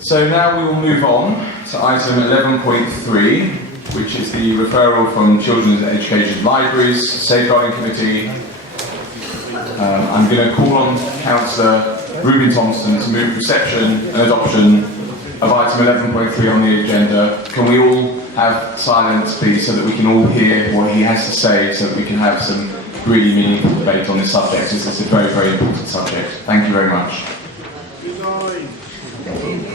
So now we will move on to item 11.3, which is the referral from Children's Education Libraries Safeguarding Committee. I'm going to call on Councillor Rubin Thompson to move reception and adoption of item 11.3 on the agenda. Can we all have silence, please, so that we can all hear what he has to say, so that we can have some really meaningful debate on this subject. This is a very, very important subject. Thank you very much.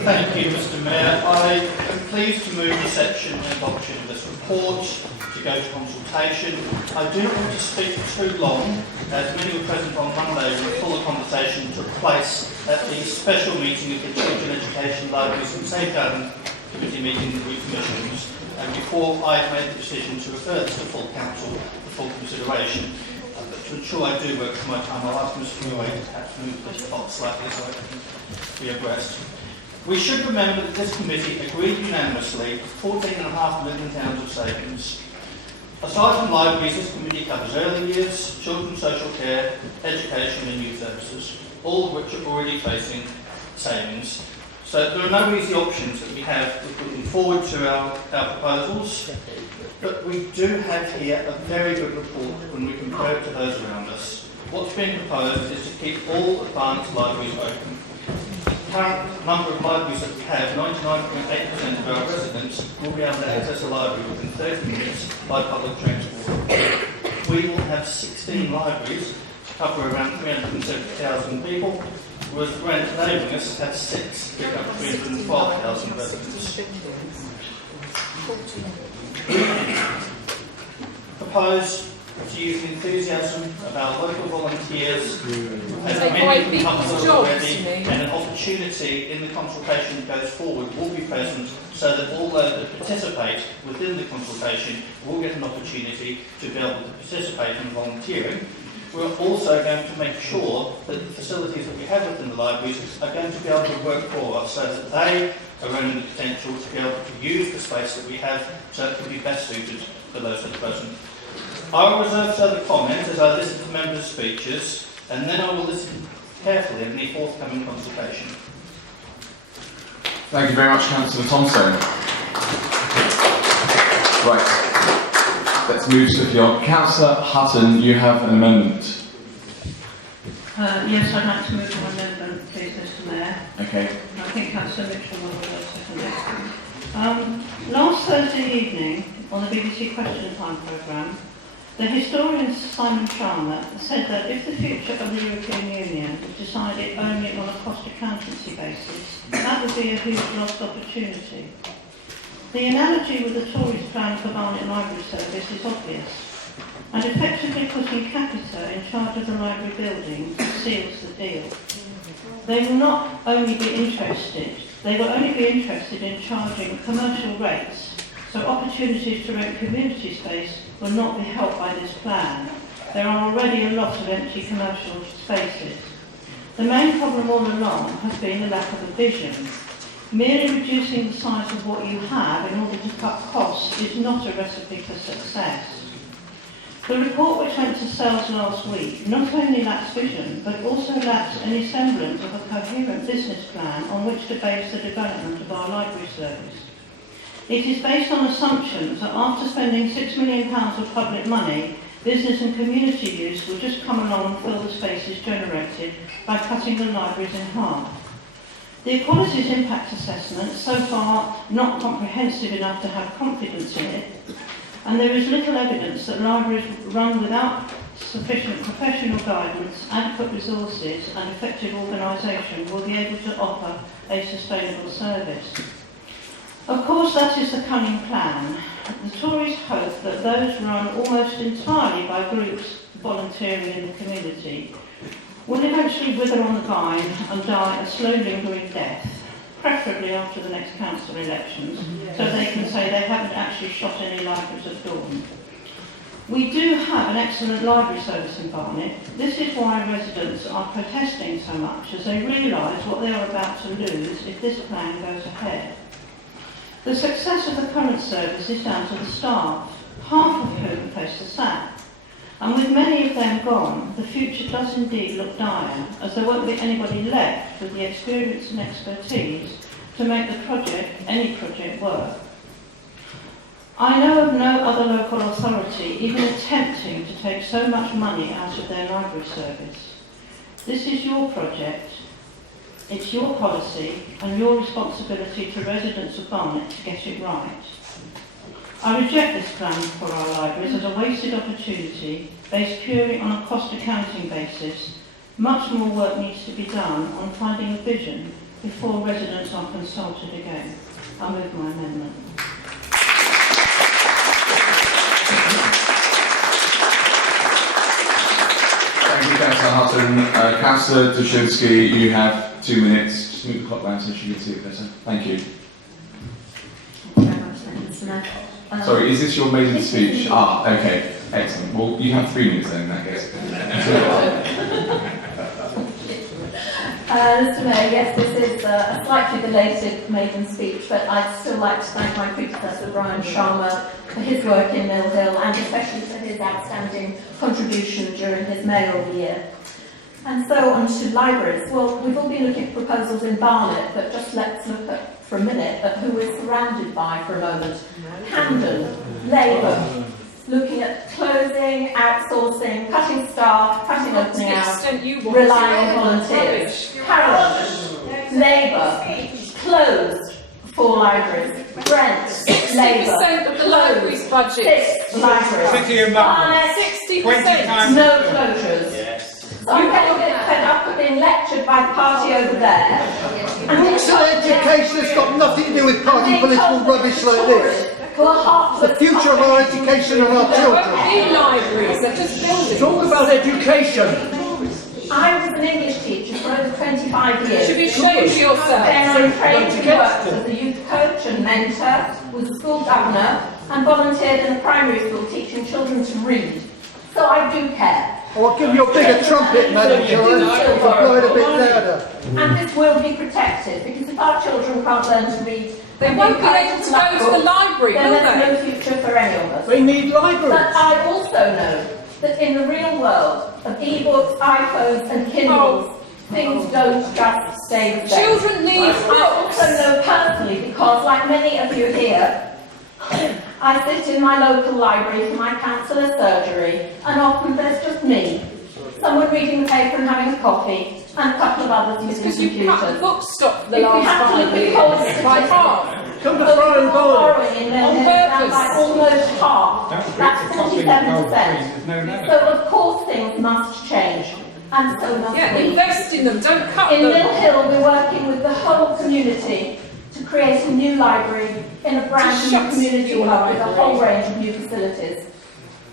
Thank you, Mr. Mayor. I am pleased to move reception and adoption of this report to go to consultation. I do not want to speak too long, as many were present on Monday when a fuller conversation took place at the special meeting of the Children's Education Libraries and Safeguarding Committee meeting that we commissioned, and before I had made the decision to refer this to full council for full consideration. But to ensure I do work for my time, I'll ask Mr. Murray to perhaps move this box slightly so I can be abreast. We should remember that this committee agreed unanimously for £14.5 million of savings. Aside from libraries, this committee covers early years, children's social care, education and youth services, all of which are already facing savings. So there are no easy options that we have with looking forward to our proposals, but we do have here a very good report when we compare it to those around us. What's being proposed is to keep all advanced libraries open. The current number of libraries that we have, 99.8% of our residents will be able to access a library within 30 minutes by public transport. We will have 16 libraries to cover around 370,000 people, whereas the grant enabling us have 6 to cover 312,000 residents. Propose to use the enthusiasm of our local volunteers, as many have come already, and an opportunity in the consultation that goes forward will be present, so that all those that participate within the consultation will get an opportunity to be able to participate in volunteering. We're also going to make sure that the facilities that we have within the libraries are going to be able to work for us, so that they are running the potential to be able to use the space that we have so it can be best suited for those that are present. I will reserve further comments as I listen to members' speeches, and then I will listen carefully in the forthcoming consultation. Thank you very much, Councillor Thompson. Right, let's move swiftly on. Councillor Hutton, you have an amendment. Yes, I'd like to move an amendment, please, Mr. Mayor. Okay. I think Councillor Mitchell will second it. Last Thursday evening, on the BBC Question Time programme, the historian Simon Charmer said that if the future of the European Union was decided only on a cost accountancy basis, that would be a huge lost opportunity. The analogy with the Tories' plan for Barnet Library Service is obvious, and effectively putting Capita in charge of the library building seals the deal. They will not only be interested, they will only be interested in charging commercial rates, so opportunities to rent community space will not be helped by this plan. There are already a lot of empty commercial spaces. The main problem all along has been the lack of a vision. Merely reducing the size of what you have in order to cut costs is not a recipe for success. The report which went to sales last week not only lacks vision, but also lacks any semblance of a coherent business plan on which to base the development of our library service. It is based on assumptions that after spending £6 million of public money, business and community use will just come along and fill the spaces generated by cutting the libraries in half. The Equalities Impact Assessment, so far not comprehensive enough to have confidence in it, and there is little evidence that libraries run without sufficient professional guidance, adequate resources and effective organisation will be able to offer a sustainable service. Of course, that is the cunning plan. The Tories hope that those run almost entirely by groups volunteering in the community will eventually wither on the vine and die a slow lingering death, preferably after the next council elections, so they can say they haven't actually shot any libraries at all. We do have an excellent library service in Barnet. This is why residents are protesting so much, as they realise what they are about to lose if this plan goes ahead. The success of the current service is down to the staff, half of whom face the sack. And with many of them gone, the future does indeed look dire, as there won't be anybody left with the experience and expertise to make the project, any project, work. I know of no other local authority even attempting to take so much money out of their library service. This is your project, it's your policy and your responsibility to residents of Barnet to get it right. I reject this plan for our libraries as a wasted opportunity based purely on a cost accounting basis. Much more work needs to be done on finding a vision before residents are consulted again. I move my amendment. Thank you, Councillor Hutton. Councillor Dushinsky, you have 2 minutes. Just move the clock round so she can see it better. Thank you. Thank you very much, Mr. Mayor. Sorry, is this your maiden speech? Ah, okay. Excellent. Well, you have 3 minutes then, in that case. Mr. Mayor, yes, this is a slightly belated maiden speech, but I'd still like to thank my predecessor, Brian Sharma, for his work in Mill Hill and especially for his outstanding contribution during his mayoral year. And so on to libraries. Well, we've all been looking at proposals in Barnet, but just let's look at, for a minute, at who we're surrounded by for a moment. Camden, Labour, looking at closing, outsourcing, cutting staff, cutting opening hours, relying on volunteers. Harrow, Labour, closed 4 libraries. Brent, 60% of the library's budget. 6 libraries. Barnet, 60%. no closures. So I'm getting a bit fed up of being lectured by the party over there. And Books and education has got nothing to do with party political rubbish like this. The future of our education and our There won't children. be libraries, they're just buildings. Talk about education. I was an English teacher for over 25 years. You should be ashamed of yourself. Then I trained to work as a youth coach and mentor, was a school governor, and volunteered in a primary school teaching children to read. So I do care. I'll give you a bigger trumpet, Madam Chair. I'll blow it a bit louder. And this will be protected, because if our children can't learn to read, They won't be able to go to the library, then will there's they? no future for any of us. They need But libraries. I also know that in the real world of e-books, iPhones and Kindles, things don't just stay the same. Children need I books. also know personally, because like many of you here, I sit in my local library for my counsellor surgery, and often there's just me, someone reading the paper and having a coffee, and a couple of others Because using you cut the computers. book stock for the If we last have to 5 look at years cold by statistics, half. Come to so Fire and Barnet. borrowing in On Mill Hill down purpose. by almost half. That's 47%. So of course things must change, and so must Yeah, we. invest in them, don't cut In Mill them. Hill, we're working with the whole community to create a new library in a brand new shut community your hub with a library. whole range of new facilities.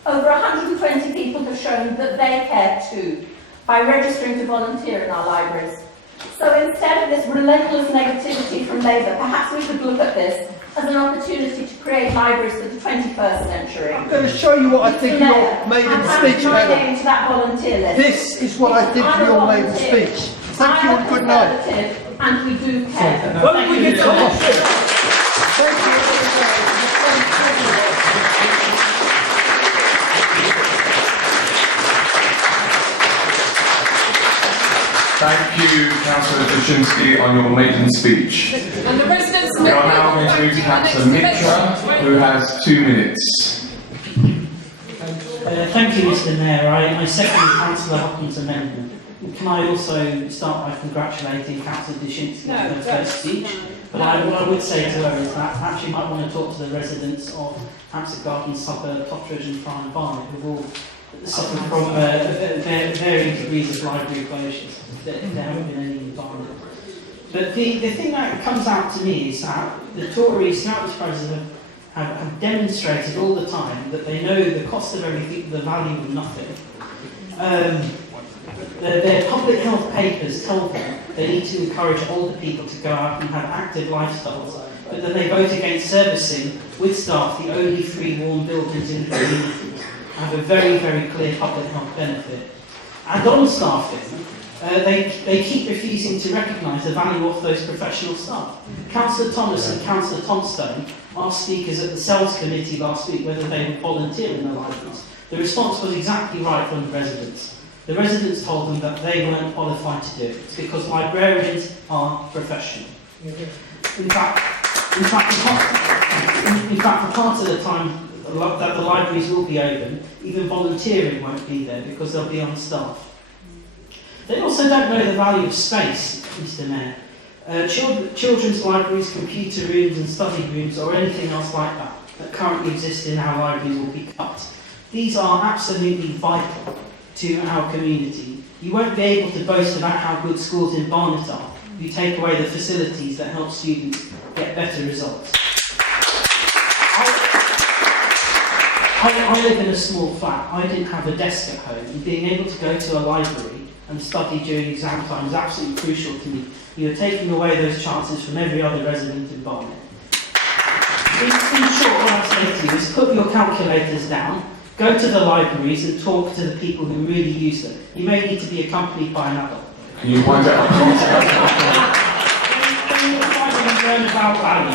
Over 120 people have shown that they care too by registering to volunteer in our libraries. So instead of this relentless negativity from Labour, perhaps we should look at this as an opportunity to create libraries for the 21st century. I'm going to show you what I think of your maiden speech, my Madam. name to that volunteer list. This is what I think of your maiden speech. Thank you and good night. And we do care. Won't we get off? Thank you. Thank you, Councillor Dushinsky, on your maiden speech. And the residents We are now going to move to Councillor Mitchell, who has 2 minutes. Thank you, Mr. Mayor. I second Councillor Hopkins' amendment. Can I also start by congratulating Councillor Dushinsky on her first speech? But what I would say to her is that perhaps you might want to talk to the residents of Hampstead Gardens, Suburb, Totteridge and Farn Barnet, who all suffered from varying degrees of library closures. There haven't been any in Barnet. But the thing that comes out to me is that the Tories throughout this process have demonstrated all the time that they know the cost of everything, the value of nothing. Their public health papers tell them they need to encourage older people to go out and have active lifestyles, but then they vote against servicing with staff the only free warm buildings in the communities, have a very, very clear public health benefit. And on staffing, they keep refusing to recognise the value of those professional staff. Councillor Thomas and Councillor Tomstone asked speakers at the Sales Committee last week whether they would volunteer in the libraries. The response was exactly right from the residents. The residents told them that they weren't qualified to do it. It's because librarians are professional. In fact, for part of the time that the libraries will be open, even volunteering won't be there because they'll be on staff. They also don't know the value of space, Mr. Mayor. Children's libraries, computer rooms and study rooms or anything else like that currently exist in our libraries will be cut. These are absolutely vital to our community. You won't be able to boast about how good schools in Barnet are if you take away the facilities that help students get better results. I live in a small flat. I didn't have a desk at home, and being able to go to a library and study during exam time is absolutely crucial to me. You're taking away those chances from every other resident in Barnet. In short, what I say to you is put your calculators down, go to the libraries and talk to the people who really use them. You may need to be accompanied by an adult. Can you point out? Then you'll find and learn about value.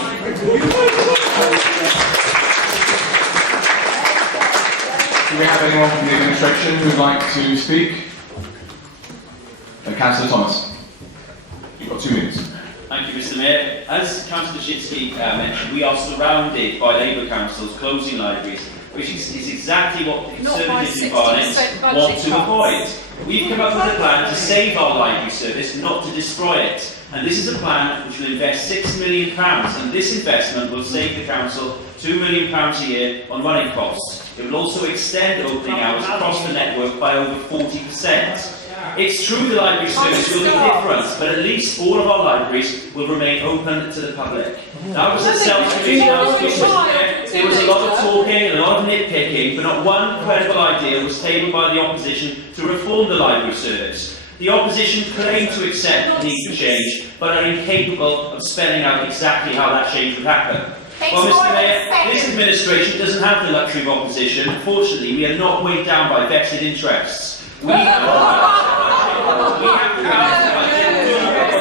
Do we have anyone from the administration who would like to speak? Councillor Thomas, you've got 2 minutes. Thank you, Mr. Mayor. As Councillor Dushinsky mentioned, we are surrounded by Labour councils closing libraries, which is exactly what the Conservatives in Barnet want to avoid. We've come up with a plan to save our library service, not to destroy it. And this is a plan which will invest £6 million, and this investment will save the council £2 million a year on running costs. It will also extend opening hours across the network by over 40%. It's true the library service will be different, but at least all of our libraries will remain open to the public. That was at Sales Committee last week, there was a lot of talking and a lot of nitpicking, but not one credible idea was tabled by the opposition to reform the library service. The opposition claim to accept the need for change, but are incapable of spelling out exactly how that change would happen. Well, Mr. Mayor, this administration doesn't have the luxury of opposition. Unfortunately, we are not weighed down by vested interests. We have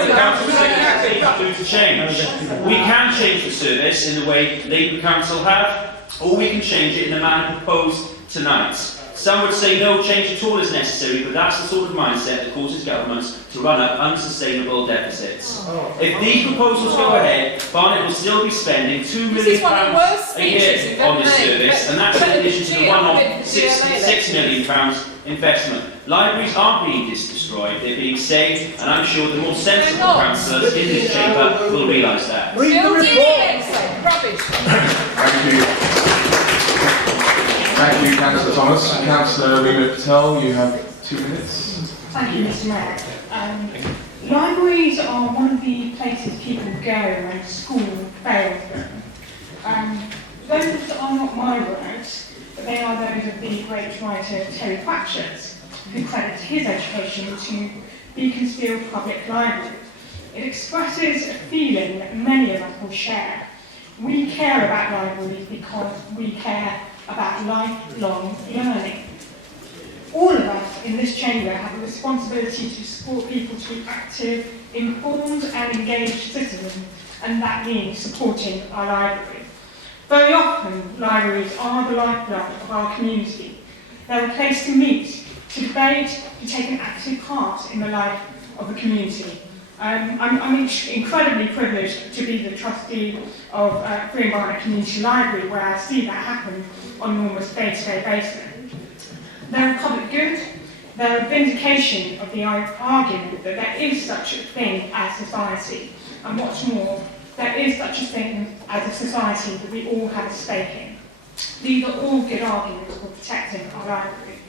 the council to change. We can change the service in the way Labour Council have, or we can change it in the manner proposed tonight. Some would say no change at all is necessary, but that's the sort of mindset that causes governments to run up unsustainable deficits. If these proposals go ahead, Barnet will still be spending £2 million a year on this service, and that's in addition to the one-off £6 million investment. Libraries aren't being destroyed, they're being saved, and I'm sure the more sensible councillors in this chamber will realise that. Read the report! Rubbish. Thank you. Thank you, Councillor Thomas. Councillor Rima Patel, you have 2 minutes. Thank you, Mr. Mayor. Libraries are one of the places people go when school fails them. Those are not my words, but they are those of the great writer Terry Pratchett, who credits his education to Beaconsfield Public Library. It expresses a feeling that many of us will share. We care about libraries because we care about lifelong learning. All of us in this chamber have a responsibility to support people to be active, informed and engaged citizens, and that means supporting our libraries. Very often, libraries are the lifeblood of our community. They're a place to meet, to debate, to take an active part in the life of the community. I'm incredibly privileged to be the trustee of Free and Barnet Community Library, where I see that happen on an almost day-to-day basis. They're a public good, they're a vindication of the argument that there is such a thing as society, and what's more, there is such a thing as a society that we all have a stake in. These are all good arguments for protecting our library.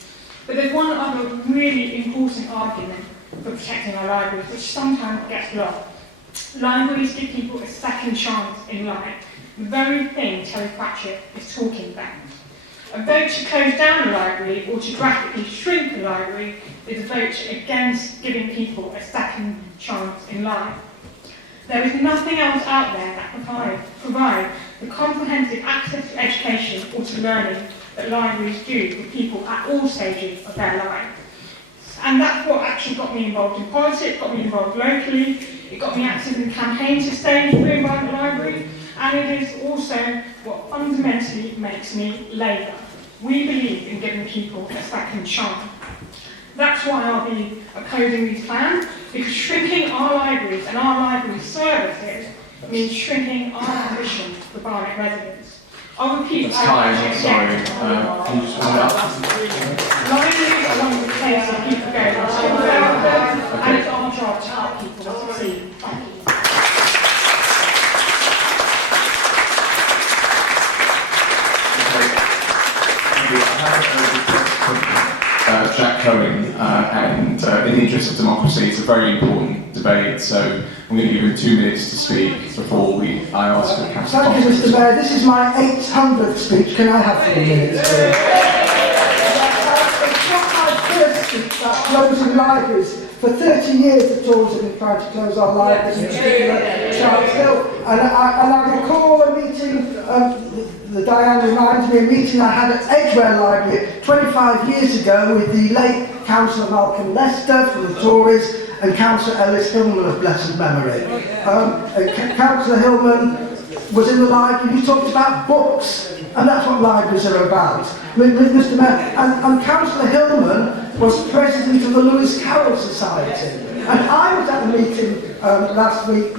But there's one other really important argument for protecting our libraries, which sometimes gets lost. Libraries give people a second chance in life, the very thing Terry Pratchett is talking about. A vote to close down a library or to drastically shrink a library is a vote against giving people a second chance in life. There is nothing else out there that provides the comprehensive access to education or to learning that libraries do for people at all stages of their lives. And that's what actually got me involved in politics, got me involved locally, it got me active in campaigns to stage for Barnet Library, and it is also what fundamentally makes me Labour. We believe in giving people a second chance. That's why I'll be opposing these plans, because shrinking our libraries and our library services means shrinking our ambition for Barnet residents. I'll repeat It's time, sorry. Can you just round up? Libraries are one of the places that people go to, and it's our job to help people succeed. Thank you. Jack Cohen, and in the interest of democracy, it's a very important debate, so I'm going to give him 2 minutes to speak before I ask for Councillor Thank you, Mr. Mayor. This is my 800th speech. Can I have 3 minutes, please? It's not my first speech about closing libraries. For 30 years, the Tories have been trying to close our libraries, in particular Charles Hill. And I recall a meeting, the Diane reminds me, a meeting I had at Edgware Library 25 years ago with the late Councillor Malcolm Lester from the Tories and Councillor Ellis Hillman of blessed memory. Councillor Hillman was in the library, he talked about books, and that's what libraries are about. Mr. Mayor, and Councillor Hillman was president of the Lewis Carroll Society. And I was at the meeting last week,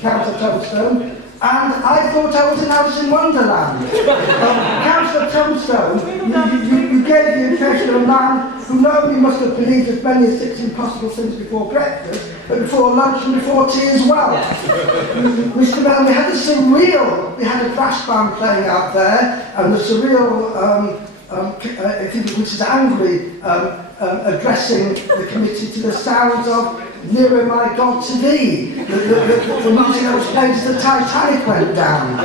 Councillor Tombstone, and I thought I was in Alice in Wonderland. Councillor Tombstone, you gave the impression of a man who not only must have believed as many as 6 impossible things before breakfast, but before lunch and before tea as well. Mr. Mayor, we had a brass band playing out there, and the surreal, which is angry, addressing the committee to the sounds of "Nearer, my God, to Thee." The music that was played as the Titanic went down.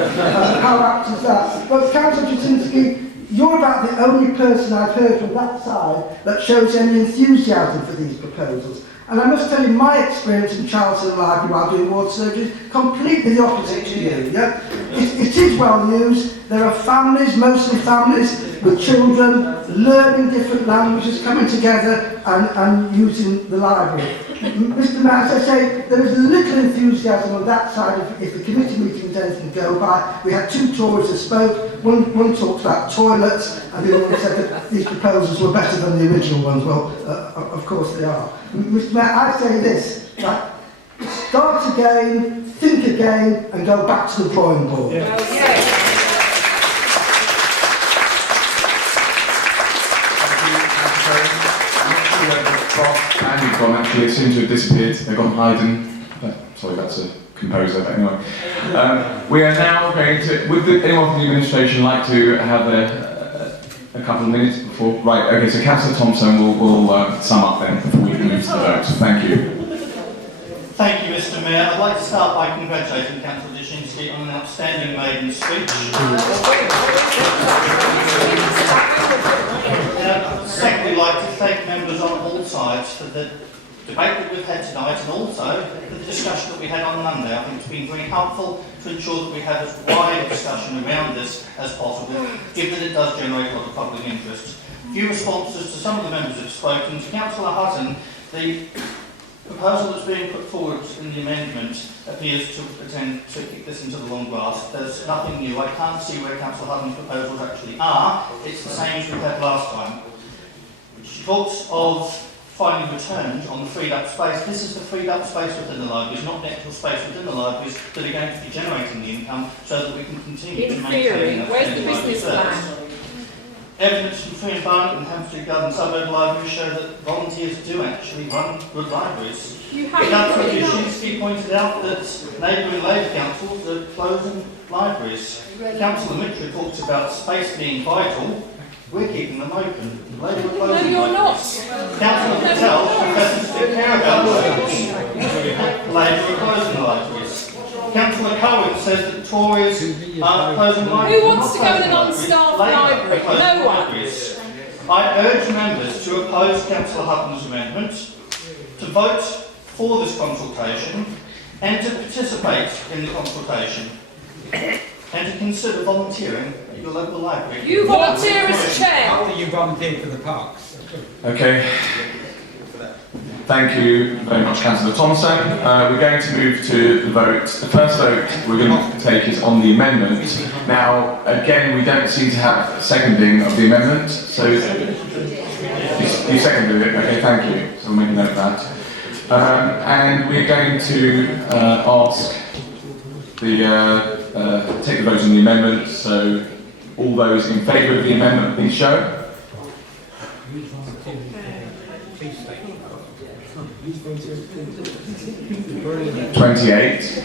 How apt is that? But Councillor Jasinski, you're about the only person I've heard from that side that shows any enthusiasm for these proposals. And I must tell you, my experience in Charles Hill Library while doing ward surgery is completely the opposite to you. Yeah? It is well used. There are families, mostly families with children, learning different languages, coming together and using the library. Mr. Mayor, as I say, there is little enthusiasm on that side if the committee meeting is anything to go by. We had 2 Tories that spoke. One talked about toilets, and the other one said that these proposals were better than the original ones. Well, of course they are. Mr. Mayor, I say this, right? Start again, think again, and go back to the drawing board. Yeah. Andy's gone, actually, it seems to have disappeared. They've gone hiding. Sorry, that's a composer, but anyway. We are now going to, would anyone from the administration like to have a couple of minutes before? Right, okay, so Councillor Thompson will sum up then before we can move to the vote. Thank you. Thank you, Mr. Mayor. I'd like to start by congratulating Councillor Jasinski on an outstanding maiden speech. Secondly, I'd like to thank members on all sides for the debate that we've had tonight, and also for the discussion that we had on Monday. I think it's been very helpful to ensure that we have as wide a discussion around this as possible, given that it does generate a lot of public interest. A few responses to some of the members who have spoken. To Councillor Hutton, the proposal that's being put forward in the amendment appears to pretend to kick this into the long grass. There's nothing new. I can't see where Councillor Hutton's proposals actually are. It's the same as we had last time. She talks of finding returns on the freed up space. This is the freed up space within the libraries, not the actual space within the libraries that are going to be generating the income so that we can continue to maintain that. Where's the business plan? Evidence from Free and Barnet and Hampstead Garden Suburb Libraries show that volunteers do actually run good libraries. Councillor Jasinski pointed out that neighbouring Labour councils are closing libraries. Councillor Mitchell talks about space being vital. We're keeping them open. Labour are closing you're libraries. not. Councillor Patel professes to care about libraries. Labour are closing libraries. Councillor Cohen says that Tories are closing libraries. Who wants to go in an unstaffed library? No one. I urge members to oppose Councillor Hutton's amendment, to vote for this consultation, and to participate in the consultation, and to consider volunteering at your local library. You volunteer as chair. After you volunteered for the parks. Okay. Thank you very much, Councillor Thompson. We're going to move to the vote. The first vote we're going to take is on the amendment. Now, again, we don't seem to have seconding of the amendment, so you seconded it. Okay, thank you. So we'll make a note of that. And we're going to ask take the vote on the amendment. So, all those in favour of the amendment, please show. 28.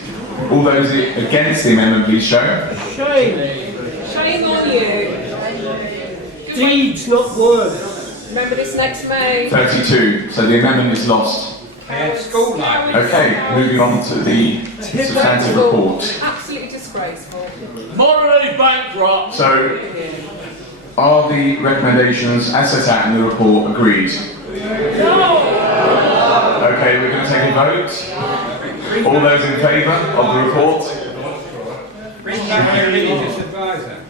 All those against the amendment, please show. Shame on you. Deeds, not words. Remember this next May. 32. So the amendment is lost. School life. Okay, moving on to the substantive report. Absolutely disgraceful. Morally bankrupt. So, are the recommendations as set out in the report agreed? No! Okay, we're going to take a vote. All those in favour of the report? Bring back your religious advisor.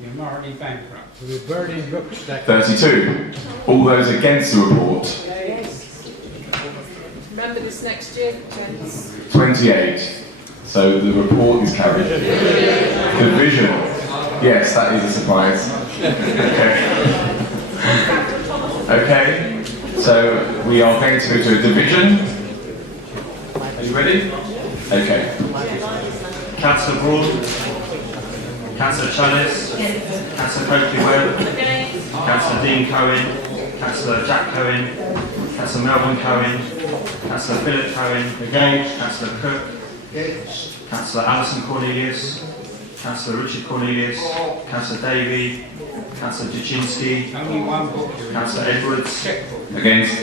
You're morally bankrupt. So we're burning books. 32. All those against the report? Remember this next year, gents. 28. So the report is carried. Division. Yes, that is a surprise. Okay. So we are going to go to a division. Are you ready? Okay. Councillor Broad, Councillor Chalice, Councillor Coakley-Webb, Councillor Dean Cohen, Councillor Jack Cohen, Councillor Melbourne Cohen, Councillor Philip Cohen, Councillor Cook, Councillor Alison Cornelius, Councillor Richard Cornelius, Councillor Davey, Councillor Jaczynski, Councillor Edwards, Against?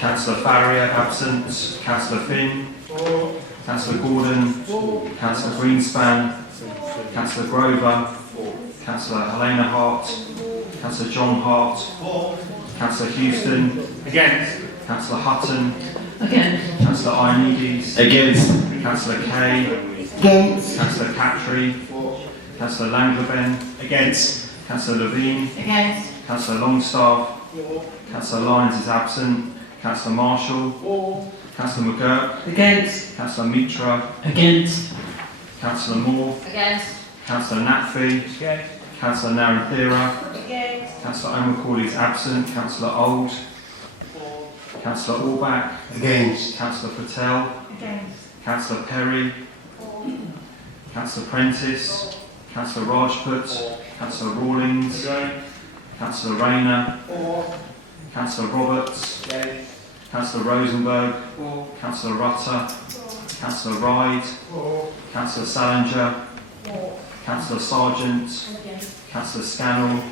Councillor Farrier absent, Councillor Finn, Councillor Gordon, Councillor Greenspan, Councillor Grover, Councillor Helena Hart, Councillor John Hart, Councillor Houston, Against. Councillor Hutton, Against. Councillor Ionides, Against. Councillor Kay, Against. Councillor Cattry, Councillor Langlaben, Against. Councillor Levine, Against. Councillor Longstaff, Councillor Lyons is absent, Councillor Marshall, Councillor McGurk, Against. Councillor Mitra, Against. Councillor Moore, Against. Councillor Natfi, Against. Councillor Naranthira, Against. Councillor O'Macaulay is absent, Councillor Old, Councillor Orbach, Against. Councillor Patel, Against. Councillor Perry, Councillor Prentice, Councillor Rajput, Councillor Rawlings, Councillor Rayner, Councillor Roberts, Councillor Rosenberg, Councillor Rutter, Councillor Ryde, Councillor Salinger, Councillor Sargent, Councillor Scannell,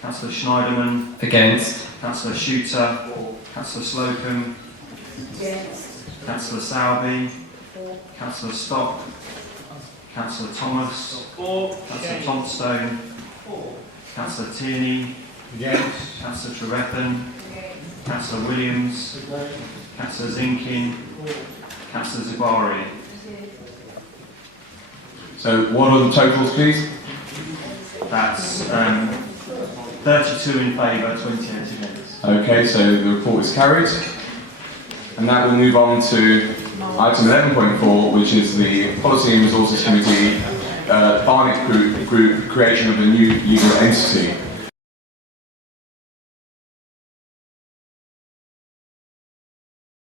Councillor Schneiderman, Against. Councillor Shooter, Councillor Slocum, Councillor Salby, Councillor Stock, Councillor Thomas, Councillor Thompstone, Councillor Tierney, Against. Councillor Trevethan, Councillor Williams, Councillor Zinkin, Councillor Zubari. So what are the totals, please? That's 32 in favour, 28 against. Okay, so the report is carried. And now we'll move on to item 11.4, which is the Policy and Resources Committee, Barnet Group creation of a new legal entity.